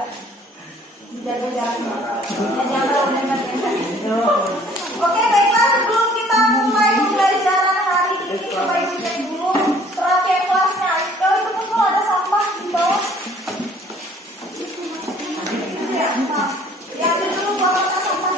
juga. Jaga jaraknya. Jangan terlalu. Oke, baiklah, sebelum kita mulai pembelajaran hari ini, coba ibu cek dulu perhatian kelasnya. Kalau itu semua ada sampah di bawah. Ya, diambil dulu bawa ke sampah.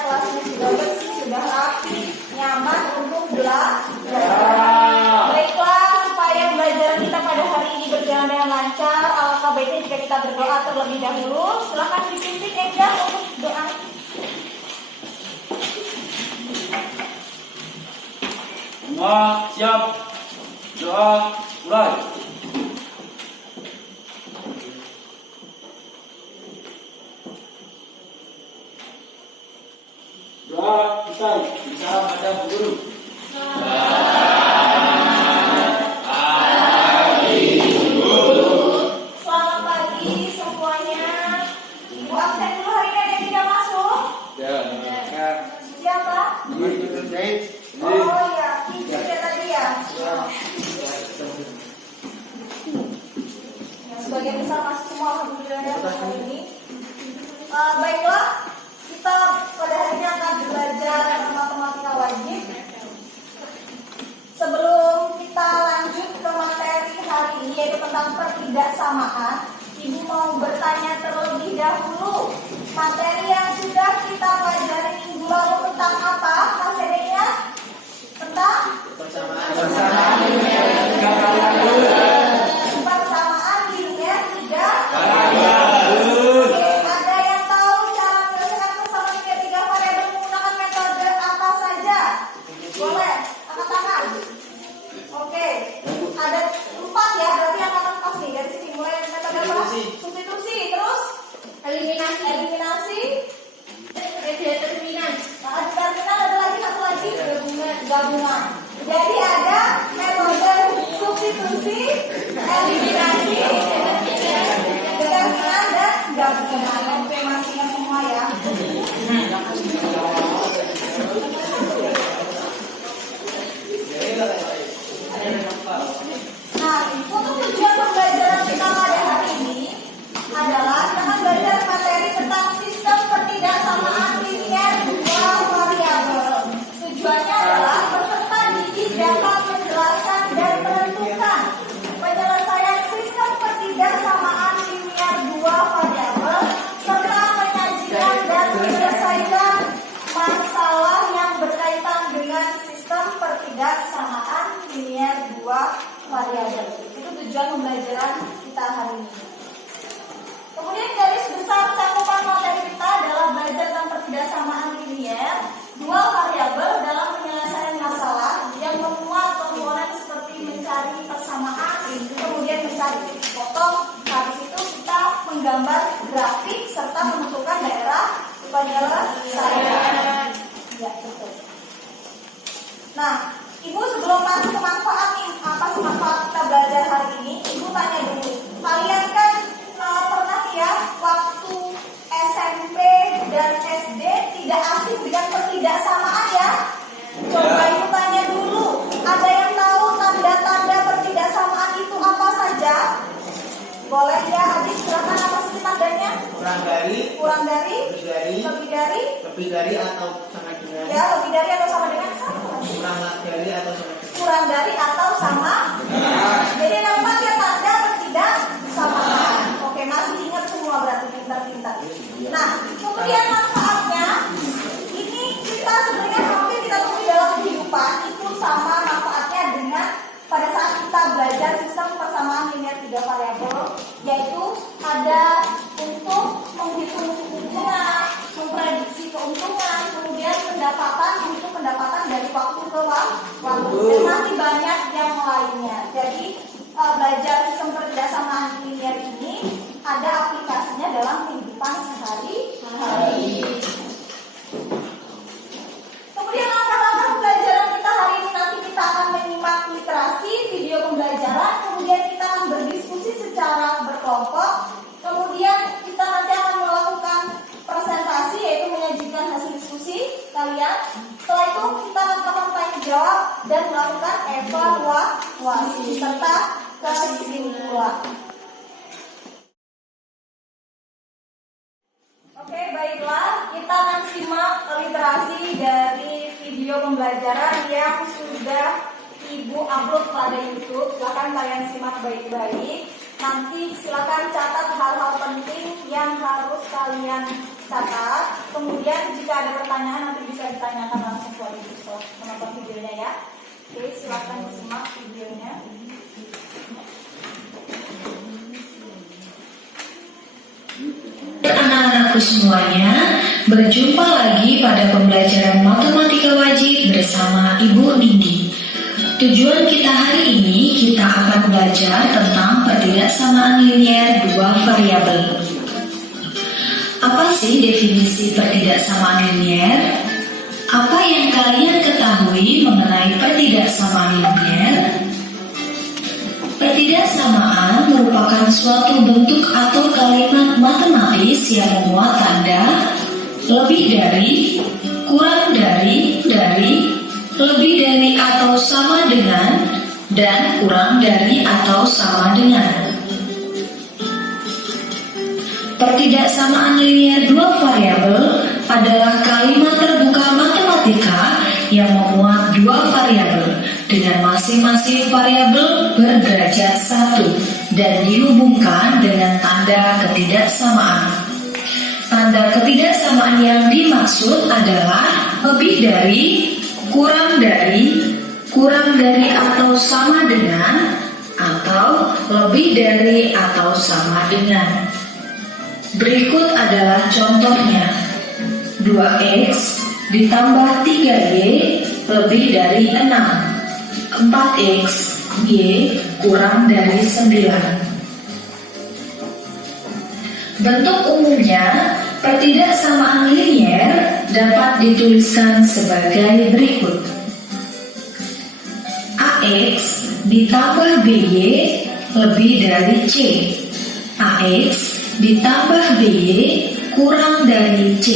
Kelasnya sudah bersih, sudah rapi, nyaman untuk belajar. Baiklah, supaya belajar kita pada hari ini berjalan dengan lancar, alangkah baiknya jika kita berdoa terlebih dahulu. Silakan dipimpin Ega untuk doa. Semua siap, doa mulai. Doa kita bisa menghadap guru. Selamat pagi semuanya. Ibu absen dulu hari ini, ada yang tidak masuk? Ya. Siapa? Oh ya, Kiki tadi ya. Sebagian besar masuk semua alhamdulillah ya hari ini. Baiklah, kita pada hari ini akan belajar matematika wajib. Sebelum kita lanjut ke materi hari ini yaitu tentang pertidaksamaan, Ibu mau bertanya terlebih dahulu, materi yang sudah kita pelajari minggu lalu tentang apa materinya? Tentang persamaan linear 3 variabel. Ada yang tahu cara menyelesaikan persamaan linear 3 variabel menggunakan metode apa saja? Boleh angkat tangan. Oke, ada 4 ya, berarti yang akan pas nih dari sini mulai metode apa? Substitusi, terus eliminasi, determinan. Nah, determinan ada lagi satu lagi gabungan. Jadi ada metode substitusi, eliminasi, determinan dan gabungan. Oke, masih ingat semua ya. Nah, untuk tujuan pembelajaran kita pada hari ini adalah kita akan belajar materi tentang sistem pertidaksamaan linear 2 variabel. Tujuannya adalah peserta didik dapat menjelaskan dan menentukan penyelesaian sistem pertidaksamaan linear 2 variabel serta menyajikan dan menyelesaikan masalah yang berkaitan dengan sistem pertidaksamaan linear 2 variabel. Itu tujuan pembelajaran kita hari ini. Kemudian garis besar cakupan materi kita adalah belajar tentang pertidaksamaan linear 2 variabel dalam penyelesaian masalah yang memuat komponen seperti mencari persamaan, kemudian mencari titik potong. Habis itu kita menggambar grafik serta menentukan daerah penyelesaian. Ya, betul. Nah, Ibu sebelum masuk ke manfaat nih, apa sih manfaat kita belajar hari ini? Ibu tanya dulu. Kalian kan pernah ya waktu SMP dan SD tidak asing dengan pertidaksamaan ya? Coba Ibu tanya dulu. Ada yang tahu tanda-tanda pertidaksamaan itu apa saja? Boleh ya, Adit, silakan apa sih tandanya? Kurang dari, lebih dari atau sama dengan? Ya, lebih dari atau sama dengan kurang dari atau sama. Jadi yang 4 ya tanda pertidaksamaan. Oke, masih ingat semua berarti pintar-pintar. Nah, kemudian manfaatnya ini kita sebenarnya hampir kita temui dalam kehidupan itu sama manfaatnya dengan pada saat kita belajar sistem persamaan linear 3 variabel, yaitu ada untuk menghitung keuntungan, memprediksi keuntungan, kemudian pendapatan dari waktu ke waktu, dan masih banyak yang lainnya. Jadi belajar sistem pertidaksamaan linear ini ada aplikasinya dalam kehidupan sehari-hari. Kemudian langkah-langkah pembelajaran kita hari ini, nanti kita akan menyimak literasi, video pembelajaran, kemudian kita akan berdiskusi secara berkelompok, kemudian kita nanti akan melakukan upload pada YouTube. Silakan kalian simak baik-baik. Nanti silakan catat hal-hal penting yang harus kalian catat. Kemudian jika ada pertanyaan nanti bisa ditanyakan langsung ke Ibu menonton videonya ya. Oke, silakan disimak videonya. Anak-anakku semuanya, berjumpa lagi pada pembelajaran matematika wajib bersama Ibu Nindi. Tujuan kita hari ini, kita akan belajar tentang pertidaksamaan linier dua variabel. Apa sih definisi pertidaksamaan linier? Apa yang kalian ketahui mengenai pertidaksamaan linier? Pertidaksamaan merupakan suatu bentuk atau kalimat matematis yang memuat tanda lebih dari, kurang dari, lebih dari atau sama dengan, dan kurang dari atau sama dengan. Pertidaksamaan linier dua variabel adalah kalimat terbuka matematika yang memuat dua variabel dengan masing-masing variabel berderajat 1 dan dihubungkan dengan tanda ketidaksamaan. Tanda ketidaksamaan yang dimaksud adalah lebih dari, kurang dari atau sama dengan, atau lebih dari atau sama dengan. Berikut adalah contohnya. 2x ditambah 3y lebih dari 6. 4x y kurang dari 9. Bentuk umumnya, pertidaksamaan linier dapat dituliskan sebagai berikut. AX ditambah BY lebih dari C. AX ditambah BY kurang dari C.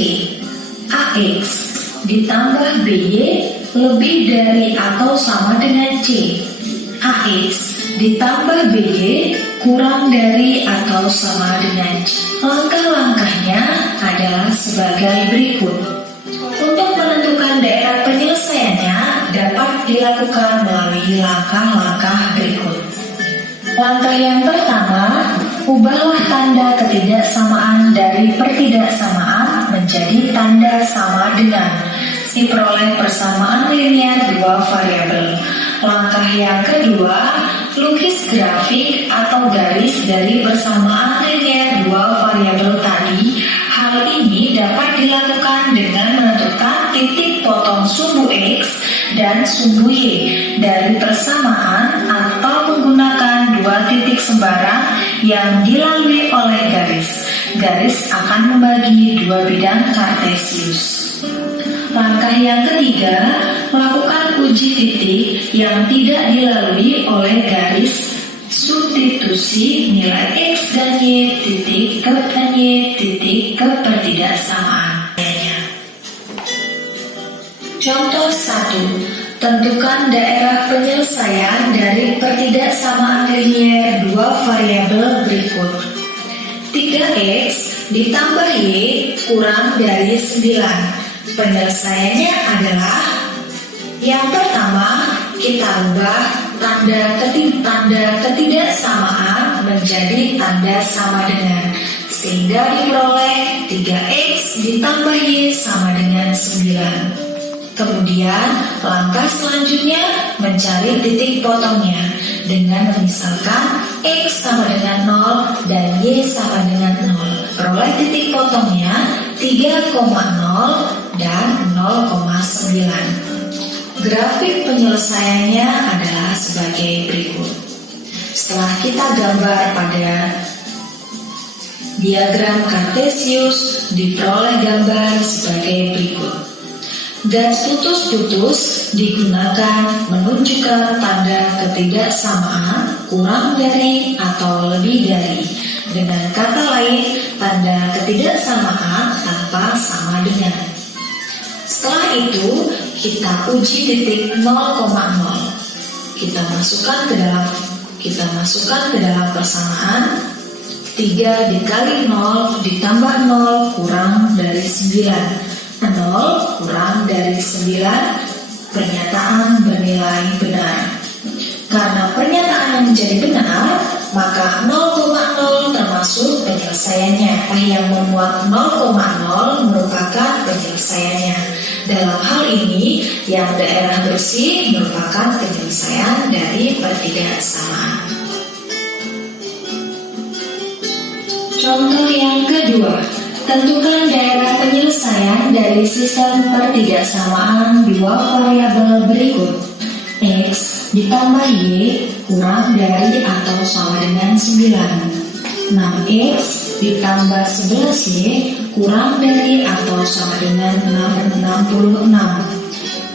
AX ditambah BY lebih dari atau sama dengan C. AX ditambah BY kurang dari atau sama dengan C. Langkah-langkahnya adalah sebagai berikut. Untuk menentukan daerah penyelesaiannya dapat dilakukan melalui langkah-langkah berikut. Langkah yang pertama, ubahlah tanda ketidaksamaan dari pertidaksamaan menjadi tanda sama dengan. Diperoleh persamaan linier dua variabel. Langkah yang kedua, lukis grafik atau garis dari persamaan linier dua variabel tadi. Hal ini dapat dilakukan dengan menentukan titik potong sumbu X dan sumbu Y dari persamaan atau menggunakan dua titik sembarang yang dilalui oleh garis. Garis akan membagi dua bidang kartesius. Langkah yang ketiga, melakukan uji titik yang tidak dilalui oleh garis. Substitusi nilai X dan Y titik ke dan Y titik ke pertidaksamaan. Contoh 1. Tentukan daerah penyelesaian dari pertidaksamaan linier dua variabel berikut. 3x ditambah y kurang dari 9. Penyelesaiannya adalah yang pertama, kita ubah tanda ketidaksamaan menjadi tanda sama dengan, sehingga diperoleh 3x ditambah y sama dengan 9. Kemudian langkah selanjutnya mencari titik potongnya dengan memisalkan x sama dengan 0 dan y sama dengan 0. Peroleh titik potongnya 3,0 dan 0,9. Grafik penyelesaiannya adalah sebagai berikut. Setelah kita gambar pada diagram kartesius, diperoleh gambar sebagai berikut. Garis putus-putus digunakan menunjukkan tanda ketidaksamaan kurang dari atau lebih dari. Dengan kata lain, tanda ketidaksamaan tanpa sama dengan. Setelah itu, kita uji titik 0,0. Kita masukkan ke dalam persamaan. 3 dikali 0 ditambah 0 kurang dari 9. 0 kurang dari 9, pernyataan bernilai benar. Karena pernyataan yang menjadi benar, maka 0,0 termasuk penyelesaiannya. Yang memuat 0,0 merupakan penyelesaiannya. Dalam hal ini, yang daerah bersih merupakan penyelesaian dari pertidaksamaan. Contoh yang kedua, tentukan daerah penyelesaian dari sistem pertidaksamaan dua variabel berikut. X ditambah Y kurang dari atau sama dengan 9. 6X ditambah 11Y kurang dari atau sama dengan 66.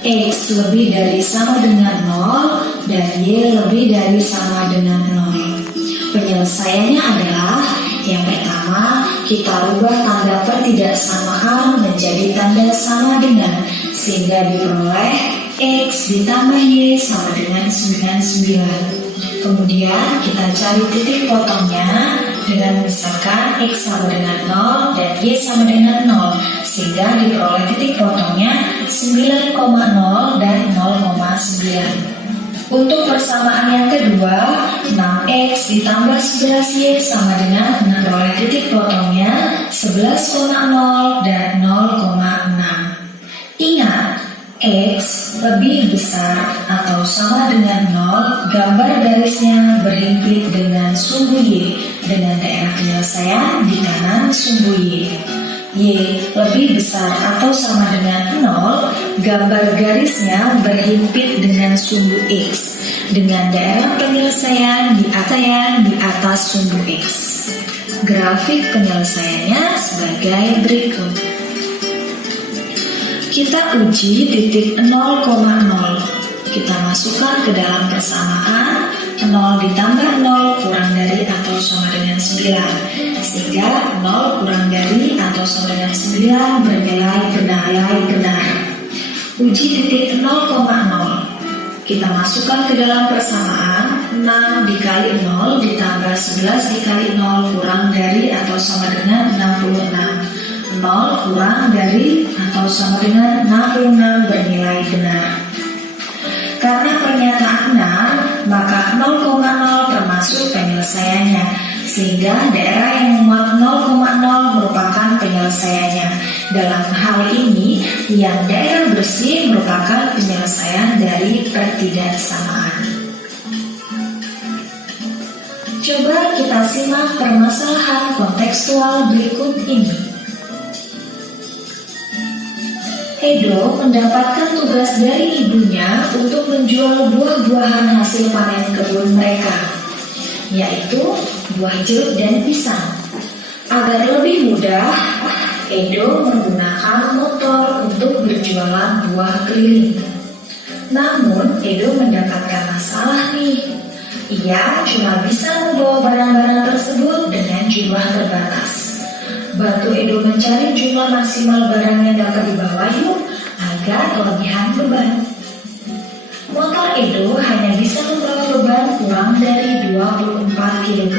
X lebih dari sama dengan 0 dan Y lebih dari sama dengan 0. Penyelesaiannya adalah yang pertama, kita rubah tanda pertidaksamaan menjadi tanda sama dengan, sehingga diperoleh X ditambah Y sama dengan 99. Kemudian kita cari titik potongnya dengan misalkan X sama dengan 0 dan Y sama dengan 0, sehingga diperoleh titik potongnya 9,0 dan 0,9. Untuk persamaan yang kedua, 6X ditambah 11Y sama dengan memperoleh titik potongnya 11,0 dan 0,6. Ingat, X lebih besar atau sama dengan 0, gambar garisnya berhimpit dengan sumbu Y dengan daerah penyelesaian di kanan sumbu Y. Y lebih besar atau sama dengan 0, gambar garisnya berhimpit dengan sumbu X dengan daerah penyelesaian di atas sumbu X. Grafik penyelesaiannya sebagai berikut. Kita uji titik 0,0. Kita masukkan ke dalam persamaan 0 ditambah 0 kurang dari atau sama dengan 9, sehingga 0 kurang dari atau sama dengan 9 bernilai benar. Uji titik 0,0. Kita masukkan ke dalam persamaan 6 dikali 0 ditambah 11 dikali 0 kurang dari atau sama dengan 66. 0 kurang dari atau sama dengan 66 bernilai benar. Karena pernyataan benar, maka 0,0 termasuk penyelesaiannya, sehingga daerah yang memuat 0,0 merupakan penyelesaiannya. Dalam hal ini, yang daerah bersih merupakan penyelesaian dari pertidaksamaan. Coba kita simak permasalahan kontekstual berikut ini. Edo mendapatkan tugas dari ibunya untuk menjual buah-buahan hasil panen kebun mereka, yaitu buah jeruk dan pisang. Agar lebih mudah, Edo menggunakan motor untuk berjualan buah keliling. Namun, Edo mendapatkan masalah nih. Ia cuma bisa membawa barang-barang tersebut dengan jumlah terbatas. Bantu Edo mencari jumlah maksimal barang yang dapat dibawa yuk, agar kelebihan beban. Motor Edo hanya bisa membawa beban kurang dari 24 kg.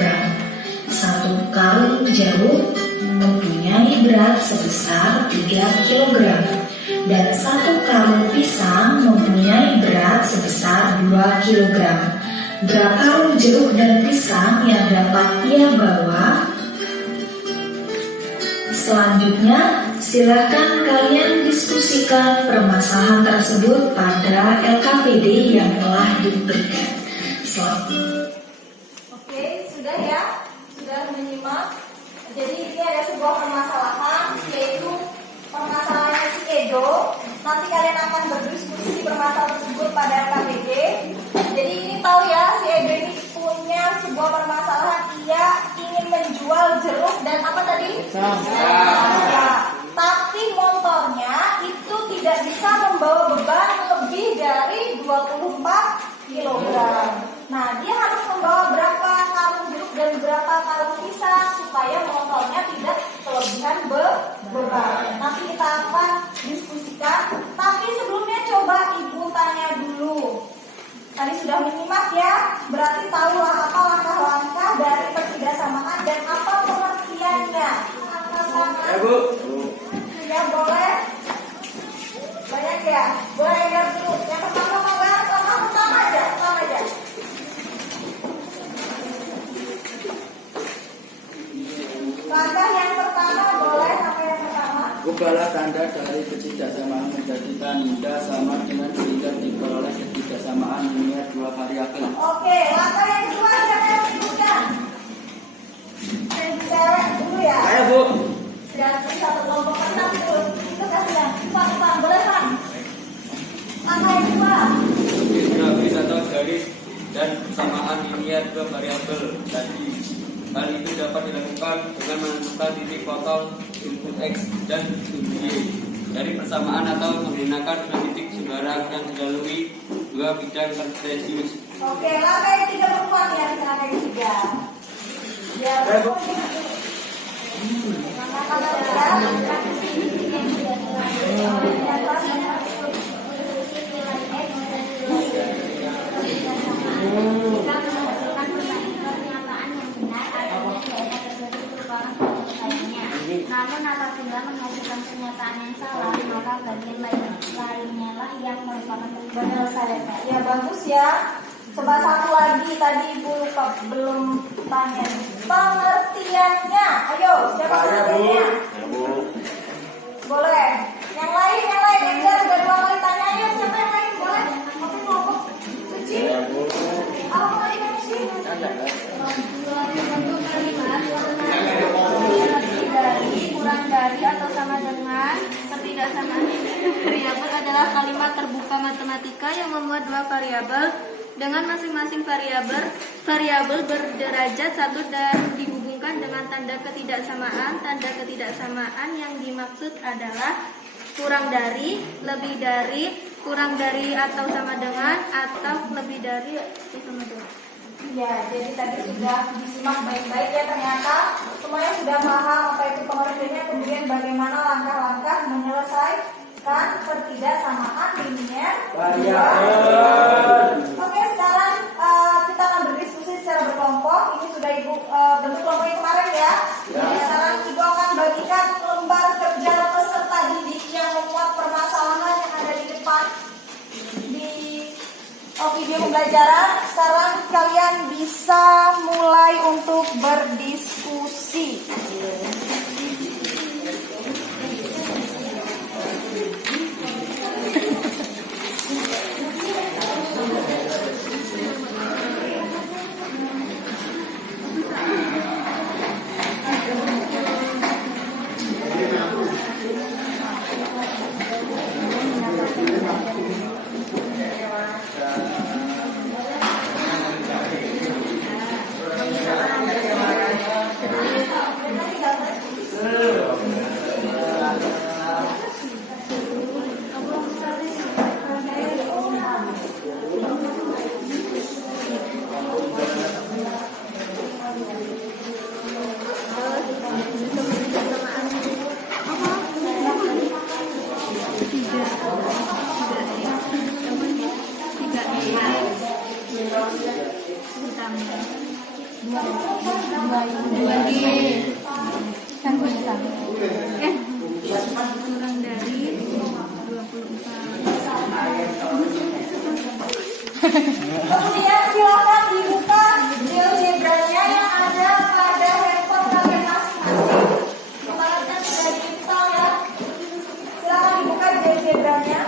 Satu karung jeruk mempunyai berat sebesar 3 kg. Dan satu karung pisang mempunyai berat sebesar 2 kg. Berapa karung jeruk dan pisang yang dapat ia bawa? Selanjutnya, silakan kalian diskusikan permasalahan tersebut pada LKPD yang telah diberikan. Oke, sudah ya? Sudah menyimak? Jadi ini ada sebuah permasalahan, yaitu permasalahannya si Edo. Nanti kalian akan berdiskusi permasalahan tersebut pada LKPD. Jadi ini tahu ya, si Edo ini punya sebuah permasalahan. Ia ingin menjual jeruk dan apa tadi? Ya, tapi motornya itu tidak bisa membawa beban lebih dari 24 kg. Nah, dia harus membawa berapa karung jeruk dan berapa karung pisang supaya motornya tidak kelebihan beban. Nanti kita akan diskusikan. Tapi sebelumnya coba ibu tanya dulu. Tadi sudah menyimak ya, berarti tahulah apa langkah-langkah dari pertidaksamaan dan apa pengertiannya. Ya Bu. Ya boleh. Banyak ya. Boleh dengar dulu. Yang pertama aja. Ubahlah tanda dari ketidaksamaan menjadi tanda sama dengan sehingga diperoleh ketidaksamaan linear dua variabel. Oke, langkah yang kedua siapa yang menyebutkan? Cewek dulu ya. Ayo Bu. Dan satu kelompok enam itu kasih yang Pak, boleh Pak? Langkah yang kedua. Grafis atau garis dan persamaan linear dua variabel tadi. Hal itu dapat dilakukan dengan menentukan titik potong input X dan sumber Y dari persamaan atau menggunakan dua titik sembarang yang dilalui dua bidang kartesius. Oke, langkah yang tiga perempuan ya, langkah yang tiga. Ya, namun apabila menghasilkan pernyataan yang salah, maka bagian lainnya lah yang merupakan penyelesaian. Ya bagus ya. Coba satu lagi tadi Ibu lupa belum tanya. Pengertiannya. Ayo, siapa pengertiannya? Boleh. Yang lain Edgar udah dua kali tanya. Ayo siapa yang lain? Boleh. Oke, kelompok Suci. Apa mau tanya Suci? kurang dari atau sama dengan ketidaksamaan variabel adalah kalimat terbuka matematika yang memuat dua variabel dengan masing-masing variabel berderajat satu dan dihubungkan dengan tanda ketidaksamaan. Tanda ketidaksamaan yang dimaksud adalah kurang dari, lebih dari, kurang dari atau sama dengan, atau lebih dari atau sama dengan. Ya, jadi tadi sudah disimak baik-baik ya, ternyata semuanya sudah paham apa itu pengertiannya, kemudian bagaimana langkah-langkah menyelesaikan ketidaksamaan linear variabel. Oke, sekarang kita akan berdiskusi secara berkelompok. Ini sudah Ibu bentuk kelompok yang kemarin ya. Jadi sekarang Ibu akan bagikan lembar kerja peserta didik yang memuat permasalahan yang ada di depan di video pembelajaran. Sekarang kalian bisa mulai untuk berdiskusi. Kemudian silakan dibuka GeoGebra-nya yang ada pada handphone kalian masing-masing. Kemarinnya sudah diinstal ya. Silakan dibuka GeoGebra-nya.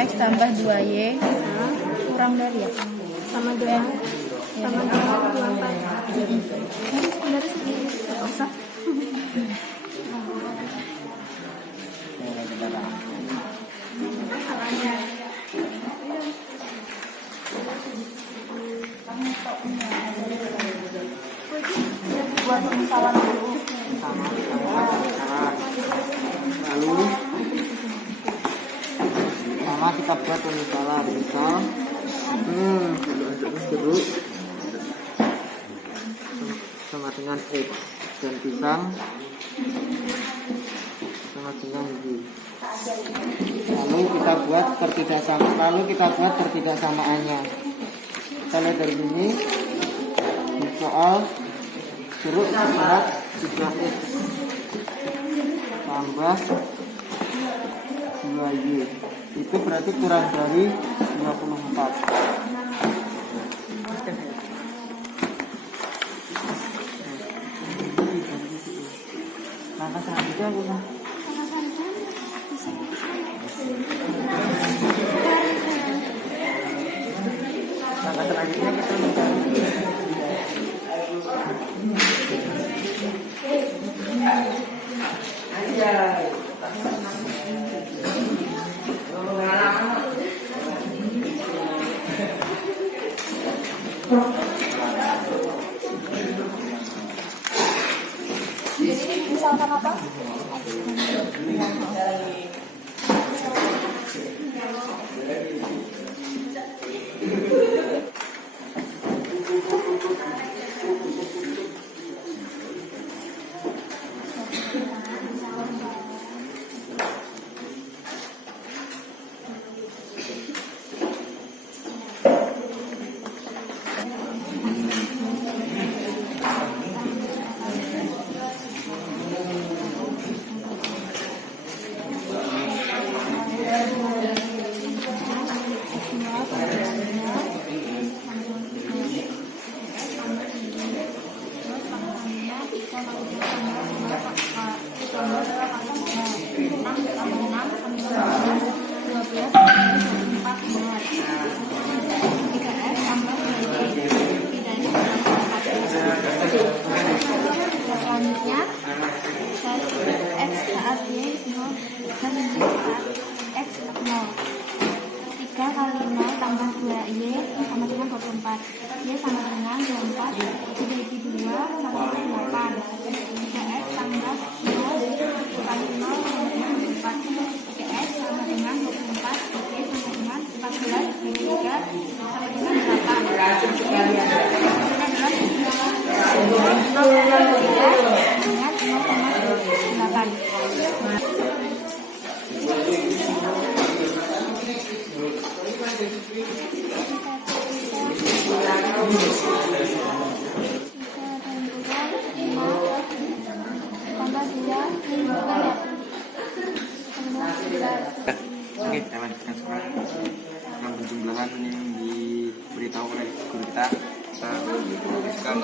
X tambah 2Y kurang dari ya sama dengan 24. Sebenarnya segini nggak usah. Buat pemisalan dulu. Lalu sama kita buat pemisalan. Misal jeruk sama dengan X dan pisang sama dengan Y. Lalu kita buat pertidaksamaannya. Kita lihat dari sini di soal jeruk seberat 3X tambah 2Y Itu berarti kurang dari 24. Langkah selanjutnya aku langkah selanjutnya kita mencari Misalkan apa? Selanjutnya, X saat Y 0 dan X 0. 3 kali 0 tambah 2Y sama dengan 24. Y sama dengan 24 dibagi 2 sama dengan 8. 3X tambah 0 kali 0 sama dengan 24. 3X sama dengan 24. Y sama dengan 14 dibagi 3 sama dengan 8. Ini adalah 0,8. Oke, kita lanjutkan sekarang. Dengan penjumlahan yang diberitahu oleh guru kita tuliskan.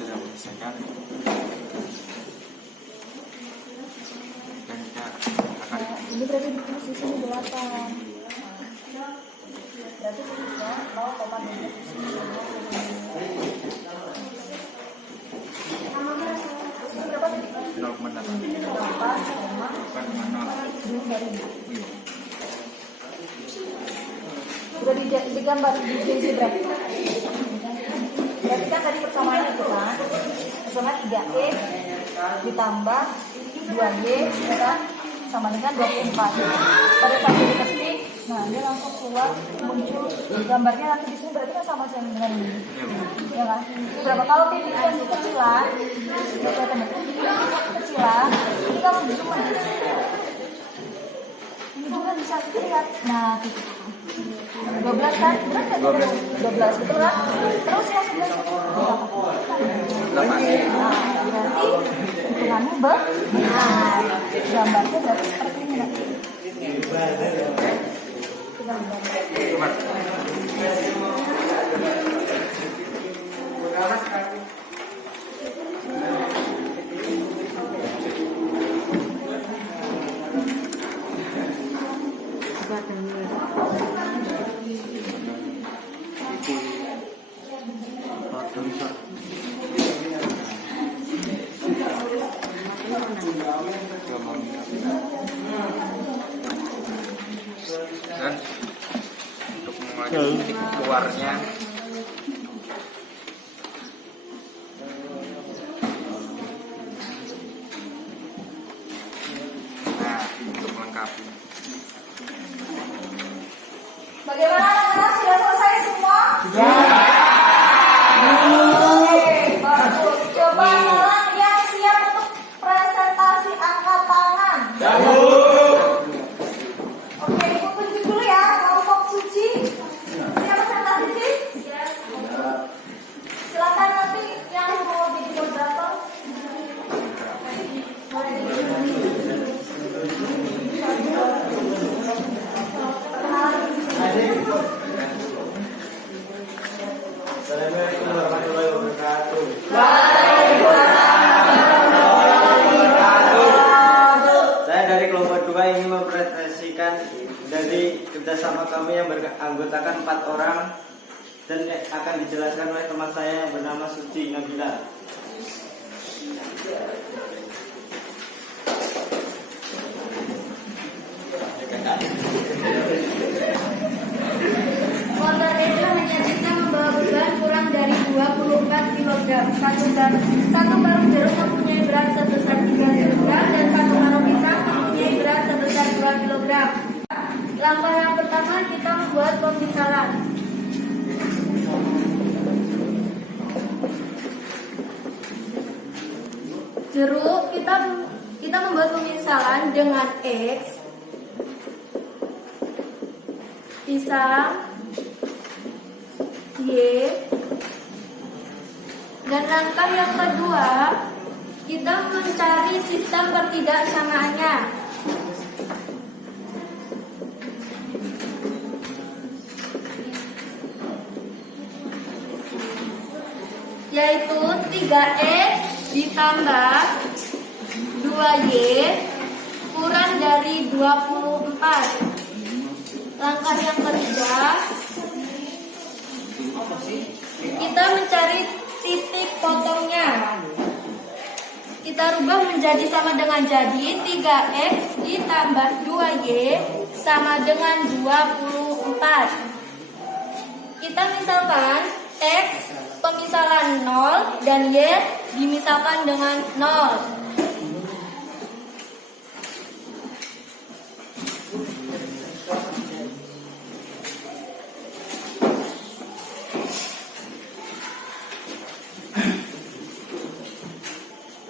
Sudah menyelesaikan dan kita akan Ini berarti di posisi 8. Berarti sudah 0,8. Sudah digambar di sini berarti. Berarti kan tadi persamaan itu kan, persamaan 3E ditambah 2Y ya kan, sama dengan 24. Pada saat diketik, nah dia langsung keluar muncul gambarnya nanti di sini berarti kan sama dengan ini, ya kan? Berapa kalau titik yang kecilan, kecilan, ini kalau zoom aja, ini juga bisa lihat. Nah, titik 12 kan? Benar nggak 12 betul kan? Terus yang sebelah sini berarti hitungannya benar. Gambarnya berarti seperti ini nanti. Dan untuk mengulangi titik keluarnya untuk melengkapi. Bagaimana anak-anak, sudah selesai semua? Sudah. Assalamualaikum warahmatullahi wabarakatuh. Saya dari kelompok 2 ingin mempresentasikan dari kerjasama kami yang beranggotakan 4 orang dan akan dijelaskan oleh teman saya yang bernama Suci Nabila. Motor itu hanya bisa membawa beban kurang dari 24 kg. Satu karung jeruk mempunyai berat sebesar 3 kg dan satu karung pisang mempunyai berat sebesar 2 kg. Langkah yang pertama kita membuat pemisalan. Jeruk kita membuat pemisalan dengan X, pisang, Y, dan langkah yang kedua kita mencari sistem pertidaksamaannya, yaitu 3X ditambah 2Y kurang dari 24. Langkah yang ketiga, kita mencari titik potongnya. Kita rubah menjadi sama dengan jadi 3X ditambah 2Y sama dengan 24. Kita misalkan X pemisalan 0 dan Y dimisalkan dengan 0.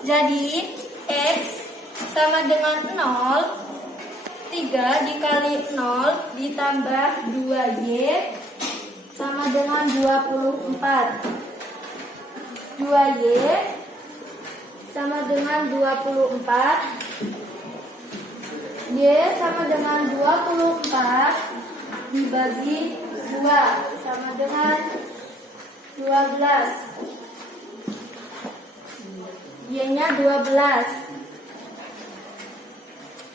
Jadi X sama dengan 0, 3 dikali 0 ditambah 2Y sama dengan 24. 2Y sama dengan 24. Y sama dengan 24 dibagi 2 sama dengan 12. Y-nya 12.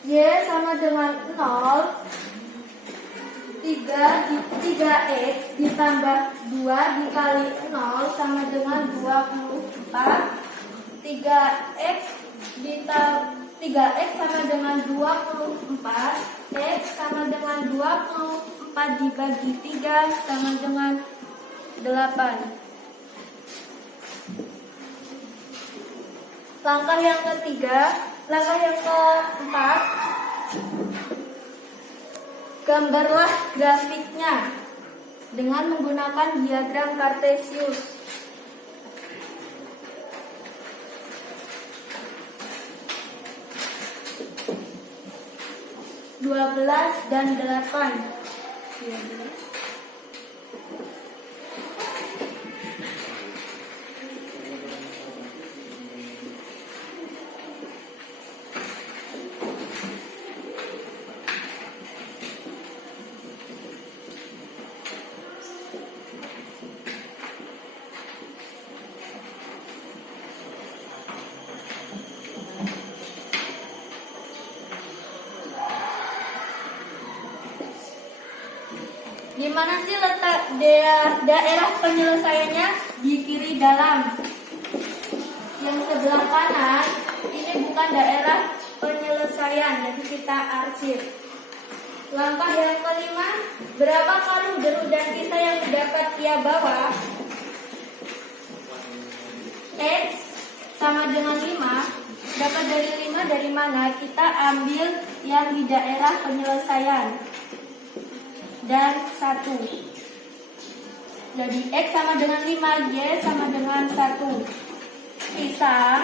Y sama dengan 0. 3X ditambah 2 dikali 0 sama dengan 24. 3X sama dengan 24. X sama dengan 24 dibagi 3 sama dengan 8. Langkah yang keempat, gambarlah grafiknya dengan menggunakan diagram Kartesius. 12 dan 8. Di mana sih letak daerah penyelesaiannya? Di kiri dalam. Yang sebelah kanan ini bukan daerah penyelesaian, jadi kita arsip. Langkah yang kelima, berapa karung jeruk dan pisang yang dapat ia bawa? X sama dengan 5. Dapat dari 5 dari mana? Kita ambil yang di daerah penyelesaian. Dan 1. Jadi X sama dengan 5, Y sama dengan 1. Pisang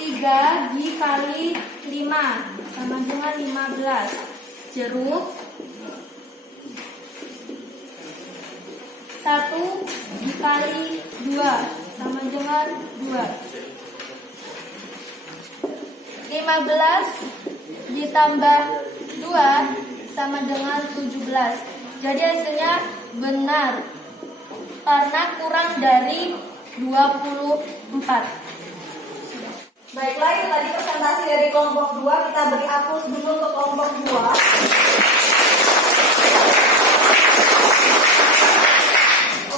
3 dikali 5 sama dengan 15. Jeruk 1 dikali 2 sama dengan 2. 15 ditambah 2 sama dengan 17. Jadi hasilnya benar karena kurang dari 24. Baiklah, itu tadi presentasi dari kelompok 2. Kita beri aplaus dulu untuk kelompok 2.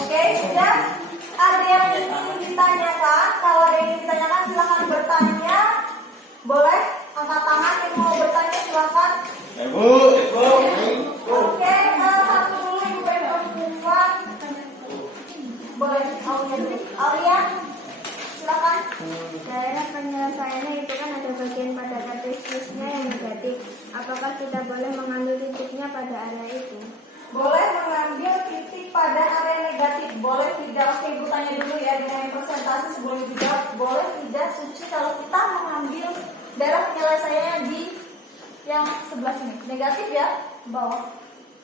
Oke, sudah. Ada yang ingin ditanyakan? Kalau ada yang ingin ditanyakan, silakan bertanya. Boleh angkat tangan yang mau bertanya, silakan. Ibu. Oke, satu dulu Ibu perempuan. Boleh, Aulia dulu. Aulia, silakan. Daerah penyelesaiannya itu kan ada bagian pada kartesisnya yang negatif. Apakah kita boleh mengambil titiknya pada area itu? Boleh mengambil titik pada area negatif. Boleh tidak? Oke, Ibu tanya dulu ya dengan presentasi sebelum dijawab. Boleh tidak, Suci, kalau kita mengambil daerah penyelesaiannya di yang sebelah sini? Negatif ya, bawah.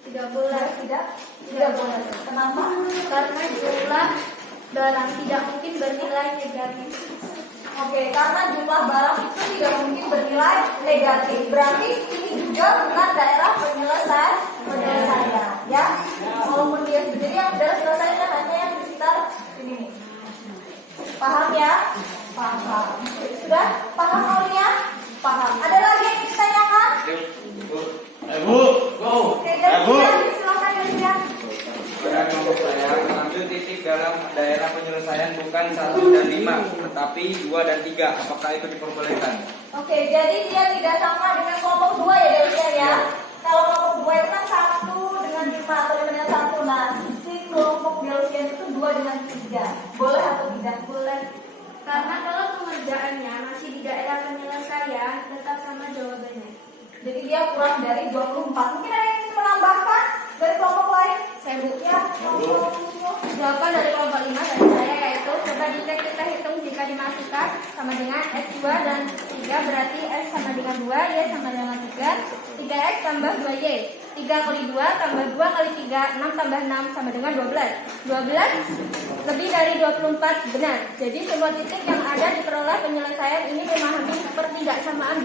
Tidak boleh. Tidak boleh. Kenapa? Karena jumlah barang tidak mungkin bernilai negatif. Oke, karena jumlah barang itu tidak mungkin bernilai negatif. Berarti ini juga bukan daerah penyelesaian, ya. Walaupun dia sendiri yang daerah penyelesaian hanya yang di sekitar ini nih. Paham ya? Paham. Sudah? Paham Aulia? Paham. Ada lagi yang ditanyakan? Ibu. Oke, jadi silakan ya. Pada kelompok saya mengambil titik dalam daerah penyelesaian bukan 1 dan 5, tetapi 2 dan 3. Apakah itu diperbolehkan? Oke, jadi dia tidak sama dengan kelompok 2 ya Delia ya. Kalau kelompok 2 itu kan 1 dengan 5 atau 5 dengan 1. Nah, si kelompok Delvian itu 2 dengan 3. Boleh atau tidak? Boleh. Karena kalau pengerjaannya masih di daerah penyelesaian tetap sama jawabannya. Jadi dia kurang dari 24. Mungkin ada yang ingin menambahkan dari kelompok lain? Saya Bu. Ya, kelompok Musyo. Jawaban dari kelompok 5 dari saya yaitu coba jika kita hitung jika dimasukkan sama dengan X2 dan 3 berarti X sama dengan 2, Y sama dengan 3. 3X tambah 2Y. 3 kali 2 tambah 2 kali 3, 6 tambah 6 sama dengan 12. 12 lebih dari 24 benar. Jadi semua titik yang ada diperoleh penyelesaian ini memahami pertidaksamaan.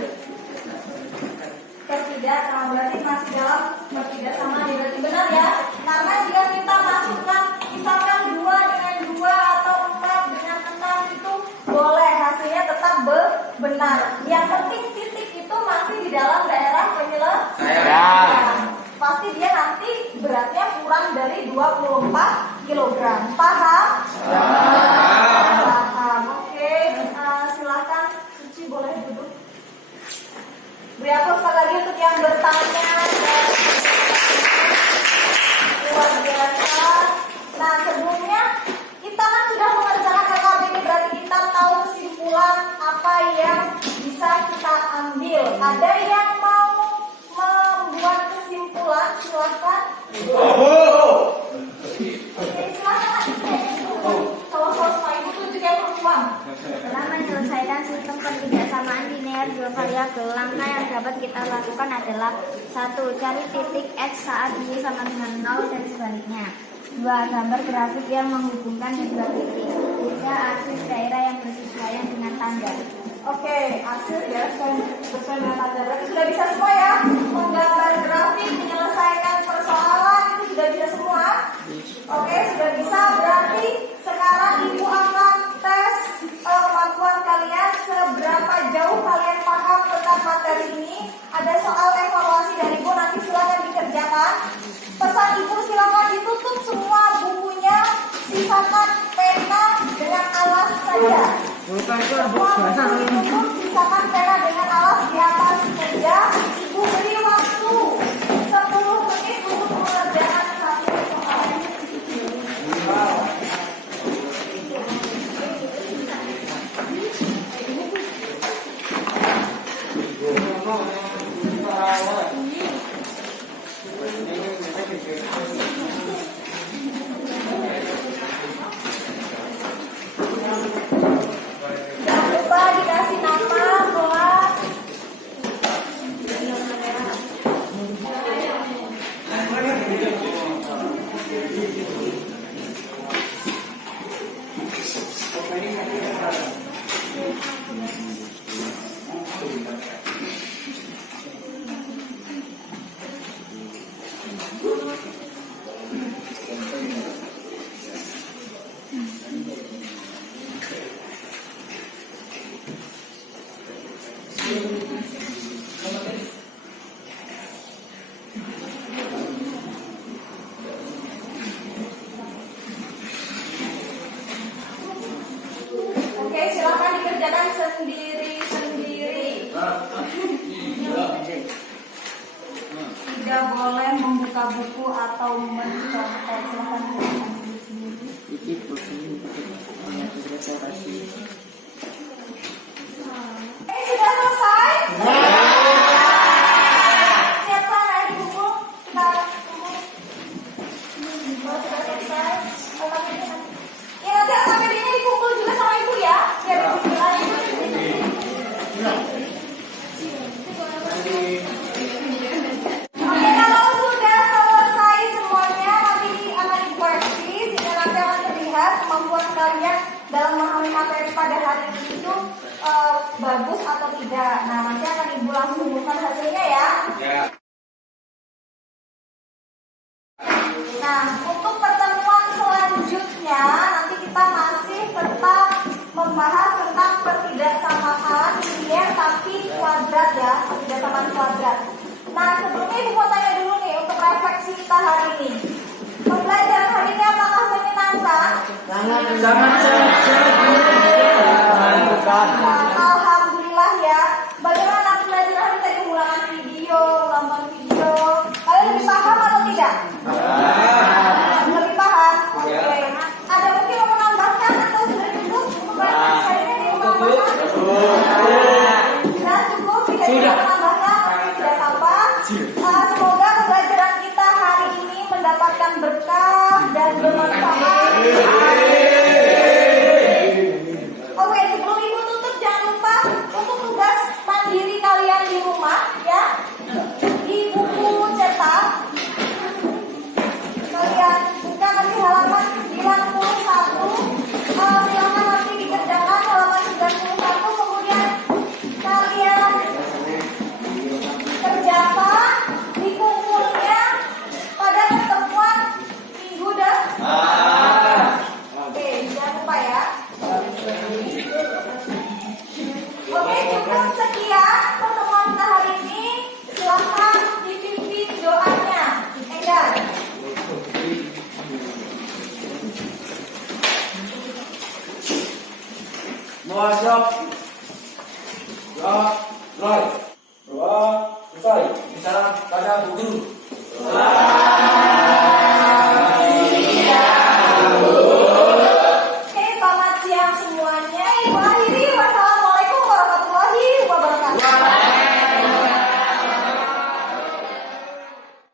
Pertidaksamaan berarti masih dalam pertidaksamaan berarti benar ya. Karena jika kita masukkan misalkan 2 dengan 2 atau 4 dengan 6 itu boleh, hasilnya tetap benar. Yang penting titik itu masih di dalam daerah penyelesaian. Pasti dia nanti beratnya kurang dari 24 kg. Paham? Paham. Oke, silakan Suci boleh duduk. Beri aplaus sekali lagi untuk yang bertanya. Luar biasa. Nah, sebelumnya kita kan sudah mengerjakan LKB ini, berarti kita tahu kesimpulan apa yang bisa kita ambil. Ada yang mau membuat kesimpulan? Silakan. Oke, silakan. Kalau sama ibu tunjuk yang perempuan. Dalam menyelesaikan sistem pertidaksamaan linear dua variabel, langkah yang dapat kita lakukan adalah 1. Cari titik X saat Y sama dengan 0 dan sebaliknya. 2. Gambar grafik yang menghubungkan kedua titik. 3. Akses daerah yang bersesuaian dengan tanda. Oke, akses ya sesuai dengan tanda. Berarti sudah bisa semua ya? Menggambar grafik, menyelesaikan persoalan itu sudah bisa semua? Oke, sudah bisa. Berarti sekarang Ibu akan tes kemampuan kalian, seberapa jauh kalian paham tentang materi ini. Ada soal evaluasi dari Ibu, nanti silakan dikerjakan. Pesan Ibu, silakan ditutup semua bukunya, sisakan pena dengan alas saja. Semua buku ditutup, sisakan pena dengan alas di atas meja. Ibu beri waktu 10 menit untuk mengerjakan satu soal. Jangan lupa dikasih nama, kelas, boleh membuka buku atau mencontek. Silakan sendiri. Iki begini referensi. Sudah selesai? Siapa naik buku? Kita sudah selesai. Ya nanti APBD-nya dikumpul juga sama ibu ya. Biar ibu bilang. Oke, kalau sudah selesai semuanya, nanti akan dikoreksi sehingga nanti akan terlihat kemampuan kalian dalam memahami materi pada hari ini itu bagus atau tidak. Nah, nanti akan ibu langsung umumkan hasilnya ya. Nah, untuk pertemuan selanjutnya nanti kita masih tetap membahas tentang pertidaksamaan linier tapi kuadrat ya, pertidaksamaan kuadrat. Nah, sebelumnya ibu mau tanya dulu nih untuk refleksi kita hari ini. Pembelajaran hari ini apakah menyenangkan? Alhamdulillah ya. Bagaimana pembelajaran hari tadi, ulangan video, nonton video? Kalian lebih paham atau tidak? Lebih paham? Oke. Ada mungkin mau menambahkan atau sudah cukup untuk refleksi hari ini menambahkan? Sudah cukup? Tidak menambahkan? Tidak apa? Semoga pembelajaran kita hari ini mendapatkan berkah dan bermanfaat. Oke, sebelum ibu tutup jangan lupa untuk tugas mandiri kalian di rumah ya. Di buku cetak kalian buka nanti halaman 91. Silakan nanti dikerjakan halaman 91, kemudian kalian kerjakan dikumpulnya pada pertemuan minggu depan. Oke, jangan lupa ya. Oke, cukup sekian pertemuan kita hari ini. Silahkan dipimpin doanya. Enggar. Muasyaf